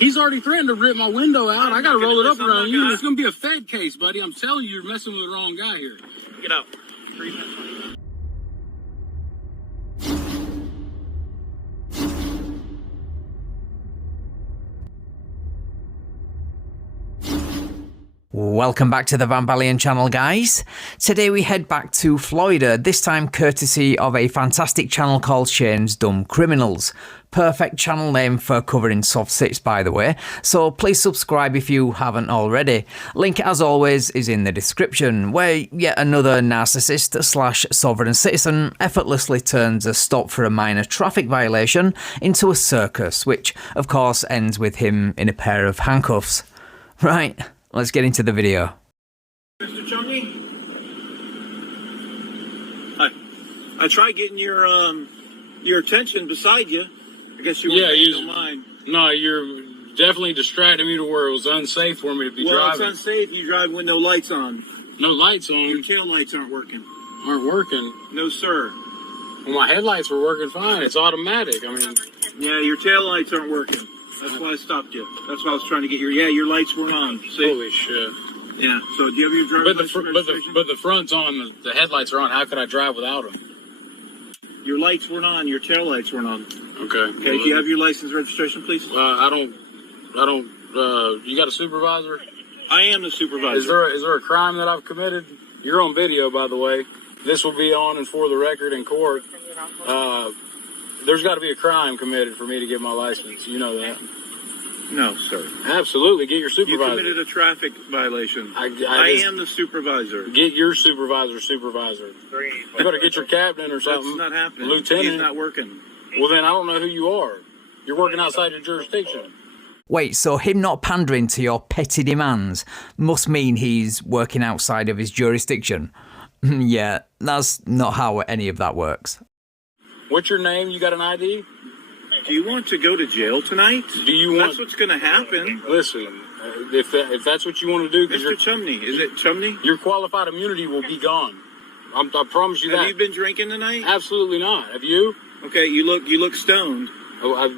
He's already threatened to rip my window out. I got to roll it up around you. It's going to be a Fed case, buddy. I'm telling you, you're messing with the wrong guy here. Get out. Welcome back to the Van Ballion channel, guys. Today we head back to Florida, this time courtesy of a fantastic channel called Shane's Dumb Criminals. Perfect channel name for covering soft sits, by the way, so please subscribe if you haven't already. Link, as always, is in the description, where yet another narcissist slash sovereign citizen effortlessly turns a stop for a minor traffic violation into a circus, which, of course, ends with him in a pair of handcuffs. Right. Let's get into the video. Mr. Chunky? I tried getting your attention beside you. I guess you don't mind. No, you're definitely distracting me to where it was unsafe for me to be driving. Well, it's unsafe. You drive with no lights on. No lights on? Your tail lights aren't working. Aren't working? No, sir. Well, my headlights were working fine. It's automatic. I mean... Yeah, your tail lights aren't working. That's why I stopped you. That's why I was trying to get your lights weren't on. See? Holy shit. Yeah, so do you have your driver's license? But the front's on, the headlights are on. How could I drive without them? Your lights weren't on, your tail lights weren't on. Okay. Okay, do you have your license registration, please? I don't, you got a supervisor? I am the supervisor. Is there a crime that I've committed? You're on video, by the way. This will be on and for the record in court. There's got to be a crime committed for me to get my license. You know that. No, sir. Absolutely. Get your supervisor. You committed a traffic violation. I am the supervisor. Get your supervisor. You better get your captain or something. That's not happening. Lieutenant. He's not working. Well, then I don't know who you are. You're working outside your jurisdiction. Wait, so him not pandering to your petty demands must mean he's working outside of his jurisdiction? Yeah, that's not how any of that works. What's your name? You got an ID? Do you want to go to jail tonight? Do you want? That's what's going to happen. Listen, if that's what you want to do, Mr. Chumney, is it Chumney? Your qualified immunity will be gone. I promise you that. Have you been drinking tonight? Absolutely not. Have you? Okay, you look stoned. Oh, I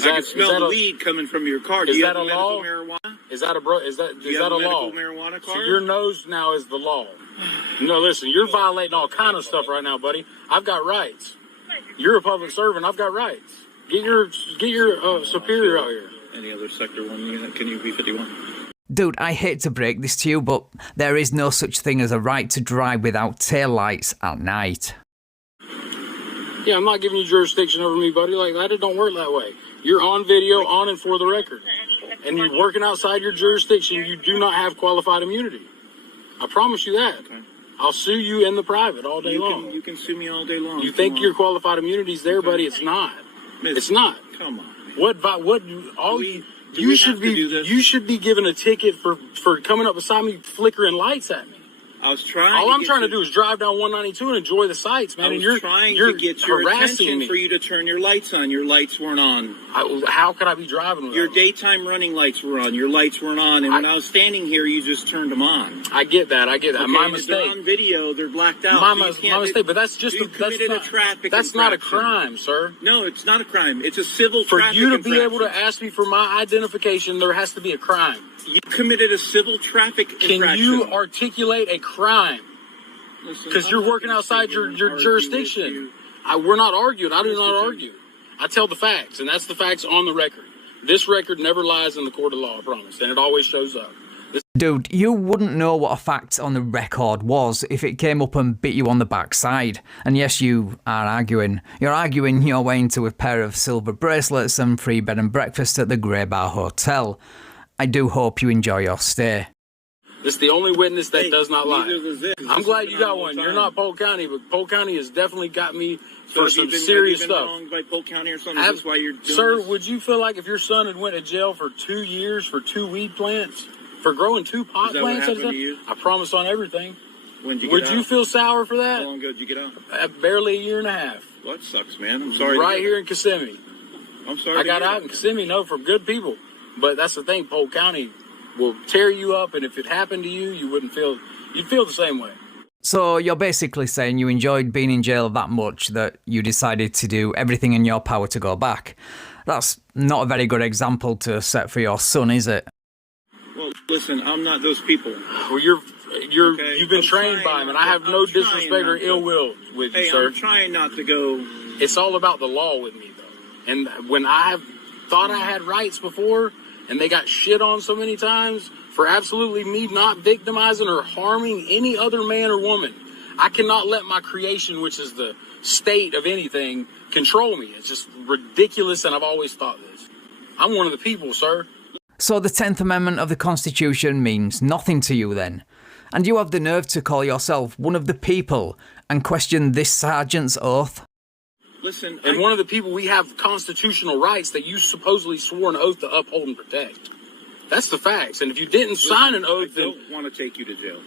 can smell the weed coming from your car. Do you have a medical marijuana? Is that a law? Marijuana card? So your nose now is the law. No, listen, you're violating all kind of stuff right now, buddy. I've got rights. You're a public servant. I've got rights. Get your superior out here. Any other Sector 1 unit? Can you be 51? Dude, I hate to break this to you, but there is no such thing as a right to drive without taillights at night. Yeah, I'm not giving you jurisdiction over me, buddy. Like that, it don't work that way. You're on video, on and for the record. And you're working outside your jurisdiction. You do not have qualified immunity. I promise you that. Okay. I'll sue you in the private all day long. You can sue me all day long. You think your qualified immunity's there, buddy? It's not. It's not. Come on. You should be given a ticket for coming up beside me flickering lights at me. I was trying. All I'm trying to do is drive down 192 and enjoy the sights, man. I was trying to get your attention for you to turn your lights on. Your lights weren't on. How could I be driving without your daytime running lights were on. Your lights weren't on. And when I was standing here, you just turned them on. I get that. Okay, my mistake. They're on video. They're blacked out. My mistake. But that's just a traffic. That's not a crime, sir. No, it's not a crime. It's a civil for traffic you to infraction. be able to ask me for my identification. There has to be a crime. You committed a civil traffic infraction. Can you articulate a crime? Because you're working outside your jurisdiction. We're not arguing. I do not argue. I tell the facts, and that's the facts on the record. This record never lies in the court of law, I promise, and it always shows up. Dude, you wouldn't know what a fact on the record was if it came up and bit you on the backside. And yes, you are arguing. You're arguing your way into a pair of silver bracelets and free bed and breakfast at the Grey Bar Hotel. I do hope you enjoy your stay. This is the only witness that does not lie. I'm glad you got one. You're not Polk County, but Polk County has definitely got me for some serious stuff. Wronged by Polk County or something? That's why you're doing Sir, this? Would you feel like if your son had went to jail for 2 years for 2 weed plants, for growing 2 pot plants? What happened to you? I promise on everything. When did you get out? Would you feel sour for that? How long ago did you get out? Barely a year and a half. Well, that sucks, man. I'm sorry. Right here in Kissimmee. I'm sorry. I got out in Kissimmee, from good people. But that's the thing, Polk County will tear you up, and if it happened to you, you'd feel the same way. So you're basically saying you enjoyed being in jail that much that you decided to do everything in your power to go back. That's not a very good example to set for your son, is it? Well, listen, I'm not those people. Well, you've been trained by him, and I have no disrespect or ill will with you, sir. I'm trying not to go. It's all about the law with me, though. And when I have thought I had rights before, and they got shit on so many times for absolutely me not victimizing or harming any other man or woman, I cannot let my creation, which is the state of anything, control me. It's just ridiculous, and I've always thought this. I'm one of the people, sir. So the 10th Amendment of the Constitution means nothing to you then? And you have the nerve to call yourself one of the people and question this sergeant's oath? Listen, and one of the people, we have constitutional rights that you supposedly swore an oath to uphold and protect. That's the facts. And if you didn't sign an oath, I don't want to take you to jail.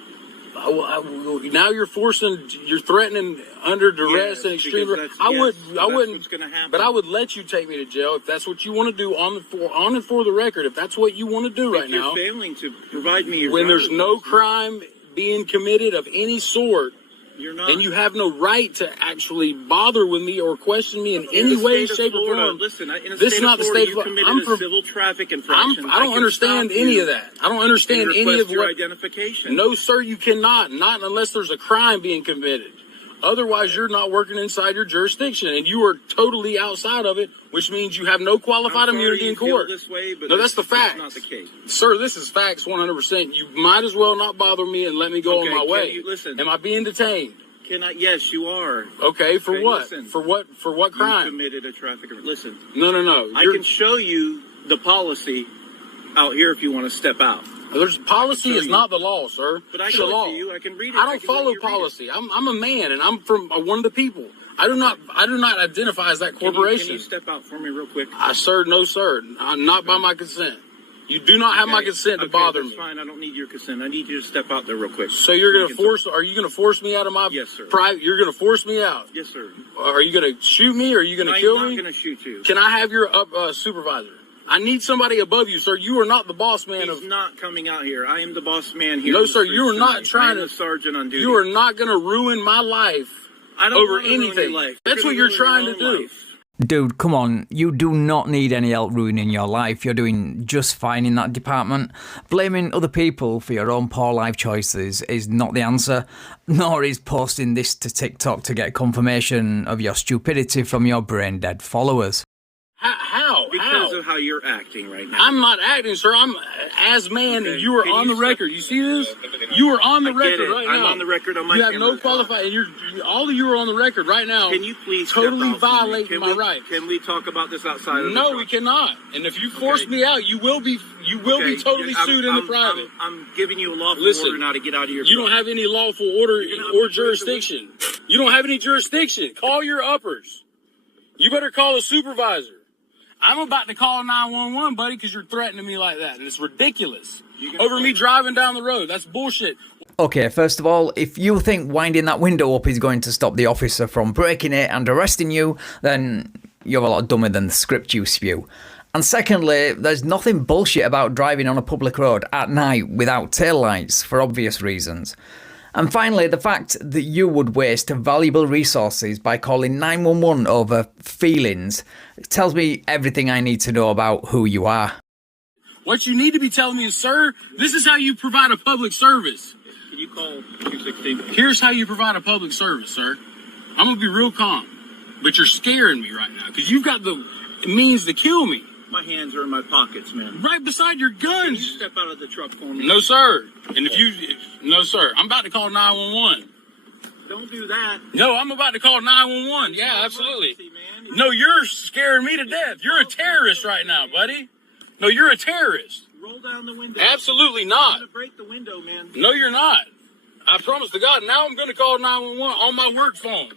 Now you're threatening under duress and extreme. I wouldn't. But I would let you take me to jail if that's what you want to do on and for the record. If that's what you want to do right now. You're failing to provide me. When there's no crime being committed of any sort, then you have no right to actually bother with me or question me in any way, shape, or form. Listen, this is not the state of Florida. I'm from civil traffic infraction. I don't understand any of that. I don't understand any of your identification. No, sir, you cannot. Not unless there's a crime being committed. Otherwise, you're not working inside your jurisdiction, and you are totally outside of it, which means you have no qualified immunity in court. No, that's the fact. Not the case. Sir, this is facts 100%. You might as well not bother me and let me go on my way. Listen. Am I being detained? Yes, you are. Okay, for what? Listen, for what crime? You committed a traffic. Listen. No. I can show you the policy out here if you want to step out. There's policy is not the law, sir. But I it's can the law. you. I can read it. I don't follow policy. I'm a man, and I'm from one of the people. I do not identify as that corporation. Can you step out for me real quick? No, sir. I'm not by my consent. You do not have my consent to bother me. That's fine. I don't need your consent. I need you to step out there real quick. So you're going to force? Are you going to force me out of my private? You're going to force me out? Yes, sir. Are you going to shoot me? Or are you going to kill me? I'm not going to shoot you. Can I have your supervisor? I need somebody above you, sir. You are not the boss man. He's not coming out here. I am the boss man here. No, sir. You are not trying to. The sergeant on duty. You are not going to ruin my life over anything. That's what you're trying to do. Dude, come on. You do not need any help ruining your life. You're doing just fine in that department. Blaming other people for your own poor life choices is not the answer, nor is posting this to TikTok to get confirmation of your stupidity from your brain-dead followers. How? Because of how you're acting right now. I'm not acting, sir. I'm as man, and you are on the record. You see this? You are on the record right now. I'm on the record on my camera. You have no qualified, and all of you are on the record right now. Can you please totally violate my rights? Can we talk about this outside of the No, we cannot. And if you force me out, you will be totally sued in the private. I'm giving you a lawful order now to get out of your. You don't have any lawful order or jurisdiction. You don't have any jurisdiction. Call your uppers. You better call a supervisor. I'm about to call 911, buddy, because you're threatening me like that. And it's ridiculous. Over me driving down the road. That's bullshit. Okay, first of all, if you think winding that window up is going to stop the officer from breaking it and arresting you, then you're a lot dumber than the script you spew. And secondly, there's nothing bullshit about driving on a public road at night without taillights, for obvious reasons. And finally, the fact that you would waste valuable resources by calling 911 over feelings tells me everything I need to know about who you are. What you need to be telling me is, sir, this is how you provide a public service. Can you call 216? Here's how you provide a public service, sir. I'm going to be real calm, but you're scaring me right now because you've got the means to kill me. My hands are in my pockets, man. Right beside your guns. Can you step out of the truck for me? No, sir. And no, sir. I'm about to call 911. Don't do that. No, I'm about to call 911. Yeah, absolutely. No, you're scaring me to death. You're a terrorist right now, buddy. No, you're a terrorist. Roll down the window. Absolutely not. I'm gonna break the window, man. No, you're not. I promise to God. Now I'm going to call 911 on my work phone.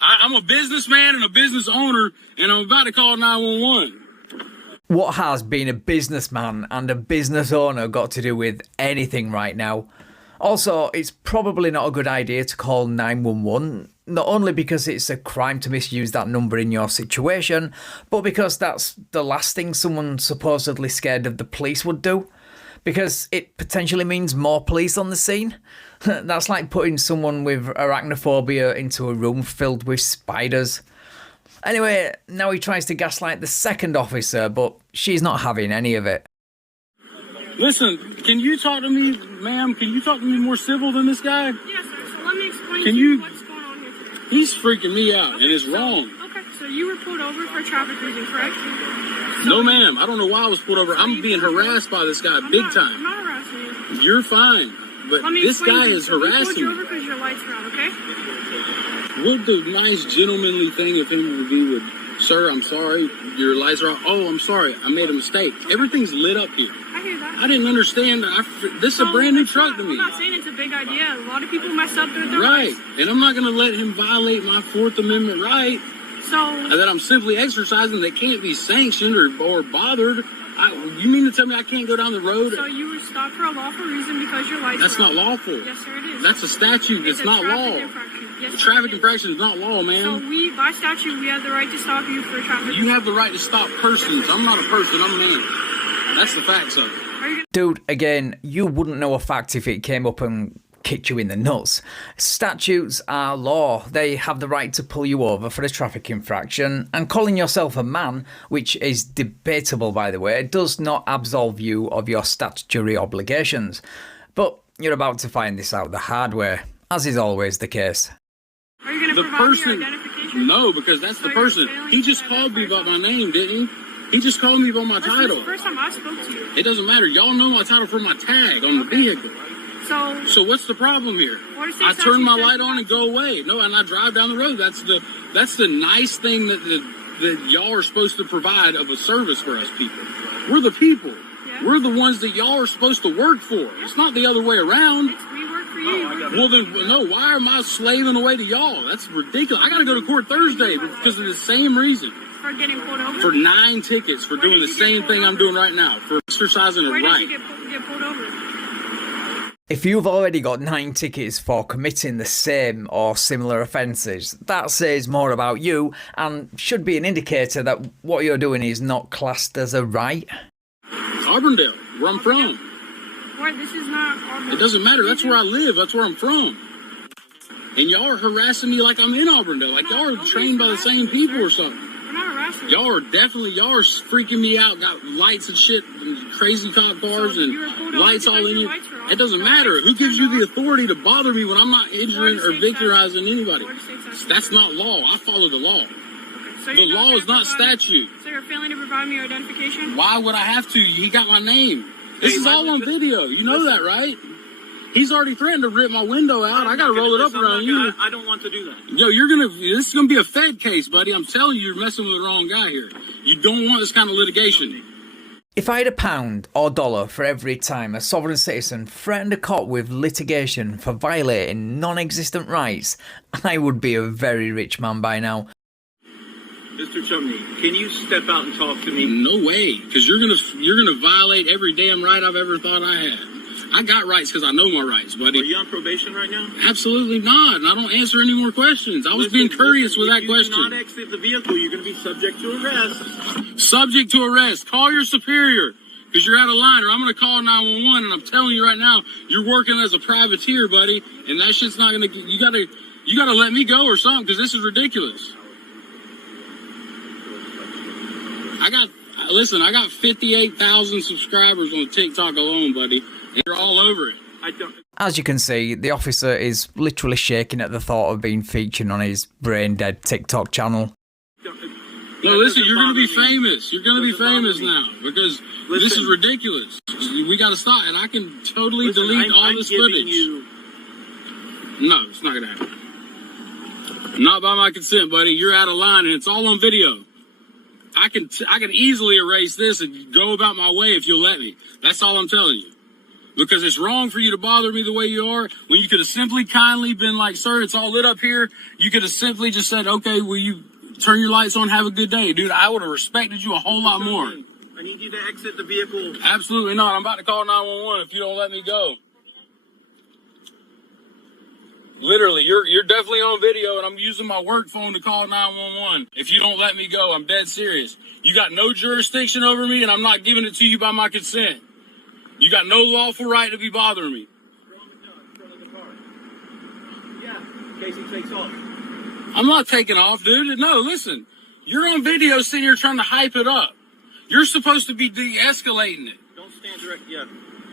I'm a businessman and a business owner, and I'm about to call 911. What has being a businessman and a business owner got to do with anything right now? Also, it's probably not a good idea to call 911, not only because it's a crime to misuse that number in your situation, but because that's the last thing someone supposedly scared of the police would do. Because it potentially means more police on the scene. That's like putting someone with arachnophobia into a room filled with spiders. Anyway, now he tries to gaslight the second officer, but she's not having any of it. Listen, can you talk to me, ma'am? Can you talk to me more civil than this guy? Yes, sir. So let me explain to you what's going on here today. He's freaking me out, and it's wrong. Okay, so you were pulled over for traffic reason, correct? No, ma'am. I don't know why I was pulled over. I'm being harassed by this guy big I'm time. not harassing you. You're fine, but this guy is We pulled harassing you me. over because your lights are on, okay? What the nice gentlemanly thing of him would be with, sir, I'm sorry, your lights are on. Oh, I'm sorry, I made a mistake. Everything's lit up here. I hear that. I didn't understand. This is a brand new truck to me. I'm not saying it's a big idea. A lot of people mess up their Right, lights. and I'm not going to let him violate my Fourth Amendment right So that I'm simply exercising that can't be sanctioned or bothered. You mean to tell me I can't go down the road? So you were stopped for a lawful reason because your lights That's were not on. lawful. Yes, sir, it is. That's a statute. It's a not traffic law. infraction. Yes, sir, Traffic it is. infraction is not law, man. So by statute, we have the right to stop you for traffic. You have the right to stop persons. I'm not a person. I'm a man. That's the facts of it. Dude, again, you wouldn't know a fact if it came up and kicked you in the nuts. Statutes are law. They have the right to pull you over for a traffic infraction, and calling yourself a man, which is debatable by the way, does not absolve you of your statutory obligations. But you're about to find this out the hard way, as is always the case. Are you going to provide me your identification? No, because that's the person. He just called me by my name, didn't he? He just called me by my title. This is the first time I spoke to you. It doesn't matter. Y'all know my title from my tag on the vehicle. So what's the problem here? I turn my light on and go away. No, and I drive down the road. That's the nice thing that y'all are supposed to provide of a service for us people. We're the people. Yeah. We're the ones that y'all are supposed to work for. Yeah. It's not the other way around. We work for you. Well then, no. Why am I slaving away to y'all? That's ridiculous. I got to go to court Thursday because of the same reason. For getting pulled over? For 9 tickets for doing the same thing I'm doing right now. For exercising a right. Where did you get pulled over? If you've already got 9 tickets for committing the same or similar offences, that says more about you and should be an indicator that what you're doing is not classed as a right. Auburndale, where I'm from. What? This is not Auburndale. It doesn't matter. That's where I live. That's where I'm from. And y'all are harassing me like I'm in Auburndale. Like y'all are trained by the same people or something. We're not harassing y'all are freaking me out. Got lights and shit, and crazy cop cars and lights all in you. It doesn't matter. Who gives you the authority to bother me when I'm not injuring or victimizing anybody? That's not law. I follow the law. So the law is not statute. So you're failing to provide me your identification? Why would I have to? He got my name. This is all on video. You know that, right? He's already threatened to rip my window out. I got to roll it up around you. I don't want to do that. Yo, this is going to be a Fed case, buddy. I'm telling you, you're messing with the wrong guy here. You don't want this kind of litigation. If I had £1 or $1 for every time a sovereign citizen threatened a cop with litigation for violating non-existent rights, I would be a very rich man by now. Mr. Chumney, can you step out and talk to me? No way, because you're gonna violate every damn right I've ever thought I had. I got rights because I know my rights, buddy. Are you on probation right now? Absolutely not, and I don't answer any more questions. I was being courteous with that question. If you do not exit the vehicle, you're going to be subject to arrest. Subject to arrest. Call your superior, because you're out of line, or I'm going to call 911, and I'm telling you right now, you're working as a privateer, buddy, and that shit's not going to... You gotta let me go or something, because this is ridiculous. I got 58,000 subscribers on TikTok alone, buddy. And you're all over it. As you can see, the officer is literally shaking at the thought of being featured on his brain-dead TikTok channel. No, listen, you're going to be famous. You're going to be famous now because this is ridiculous. We got to stop, and I can totally delete all this footage. No, it's not going to happen. Not by my consent, buddy. You're out of line, and it's all on video. I can easily erase this and go about my way if you'll let me. That's all I'm telling you. Because it's wrong for you to bother me the way you are. When you could have simply kindly been like, sir, it's all lit up here. You could have simply just said, okay, will you turn your lights on, have a good day. Dude, I would have respected you a whole lot more. I need you to exit the vehicle. Absolutely not. I'm about to call 911 if you don't let me go. Literally, you're definitely on video, and I'm using my work phone to call 911. If you don't let me go, I'm dead serious. You got no jurisdiction over me, and I'm not giving it to you by my consent. You got no lawful right to be bothering me. In front of the car. Yeah, in case he takes off. I'm not taking off, dude. No, listen. You're on video sitting here trying to hype it up. You're supposed to be de-escalating it. Don't stand direct. Yeah.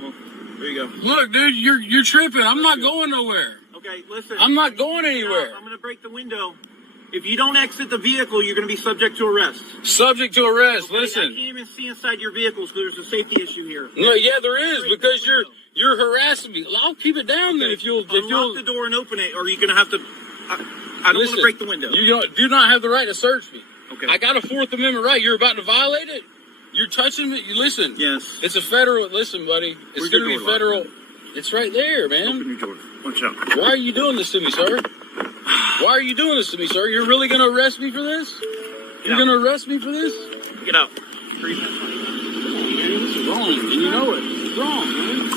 Well, there you go. Look, dude, you're tripping. I'm not going nowhere. Okay, listen. I'm not going anywhere. I'm going to break the window. If you don't exit the vehicle, you're going to be subject to arrest. Subject to arrest. Okay, Listen. I can't even see inside your vehicles because there's a safety issue here. No, yeah, there is, because you're harassing me. I'll keep it down then if you'll unlock the door and open it, or you're going to have to. I don't want to break the window. You do not have the right to search me. Okay. I got a Fourth Amendment right. You're about to violate it. You're touching me. Listen. Yes. It's a federal. Listen, buddy. It's going to be federal. It's right there, man. Open your door. Watch out. Why are you doing this to me, sir? Why are you doing this to me, sir? You're really going to arrest me for this? You're going to arrest me for this? Get out. Come on, man. This is wrong, and you know it. It's wrong, man.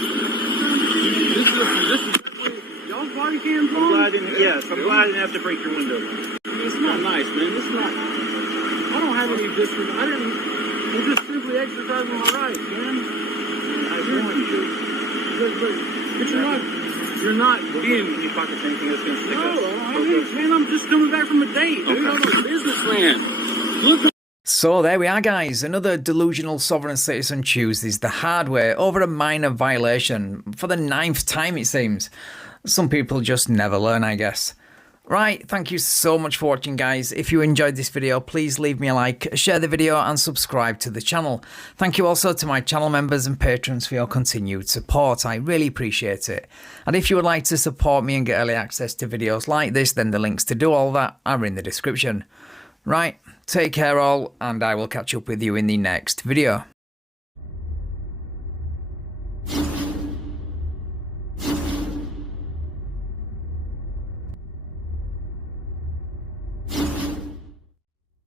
This is y'all's body cam's wrong? I'm glad I didn't have to break your window. It's not nice, man. It's not. I don't have any disrespect. I'm just simply exercising my rights, man. I warned you. But you're not being. Can you pocket anything that's going to stick No, up? I don't have any, man. I'm just coming back from a date, dude. I'm a businessman. Look. So there we are, guys. Another delusional sovereign citizen chooses the hard way over a minor violation for the 9th time, it seems. Some people just never learn, I guess. Right, thank you so much for watching, guys. If you enjoyed this video, please leave me a like, share the video and subscribe to the channel. Thank you also to my channel members and patrons for your continued support. I really appreciate it. And if you would like to support me and get early access to videos like this, then the links to do all that are in the description. Right, take care all, and I will catch up with you in the next video.